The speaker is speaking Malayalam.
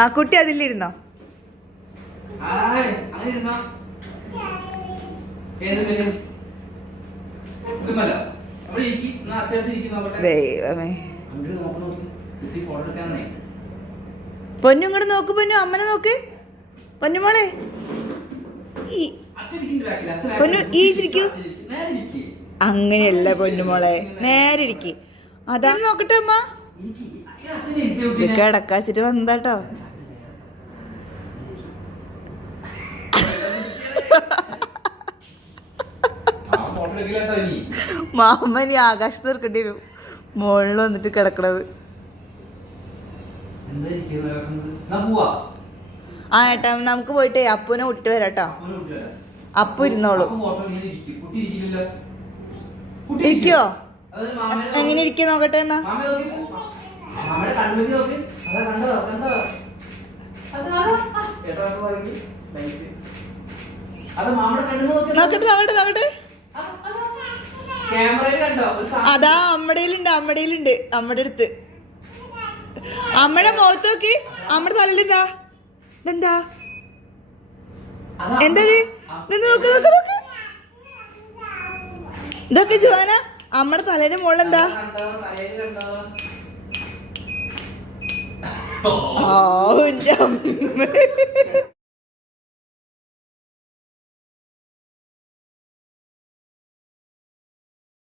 ആ കുട്ടി അതിലിരുന്നോ? ദൈവമേ. പൊന്നു ഇങ്ങോട്ട് നോക്ക്, പൊന്നു അമ്മനെ നോക്ക്, പൊന്നുമോളെ പൊന്നു ഈ ഇരിക്കൂ. അങ്ങനെയല്ല പൊന്നുമോളെ, നേരെ ഇരിക്കി. അതാണ് നോക്കട്ടെ അമ്മ. ഇതൊക്കെ അടക്കാച്ചിട്ട് വന്നതാട്ടോ. മാമനി ആകാശത്ത് തീർക്കേണ്ടി വരും, മുകളിൽ വന്നിട്ട് കിടക്കണത്. ആ ഏട്ടാ നമുക്ക് പോയിട്ട് അപ്പുനെ വിട്ട് വരാട്ടോ. അപ്പു ഇരുന്നോളൂ. ഇരിക്കോ? എങ്ങനെ ഇരിക്കുക നോക്കട്ടെ എന്നാ. നോക്കട്ടെ നോക്കട്ടെ നോക്കട്ടെ. അതാ അമ്മടയിലുണ്ട്, അമ്മടയിലുണ്ട്, അമ്മയുടെ അടുത്ത്. അമ്മയുടെ മുഖത്ത് നോക്കി, അമ്മയുടെ തലയിലെന്താ? ഇതെന്താ? എന്താ നോക്ക് നോക്ക് നോക്ക്. ഇതൊക്കെ ജോന അമ്മയുടെ തലേന്റെ മുകളിലെന്താ? ഓ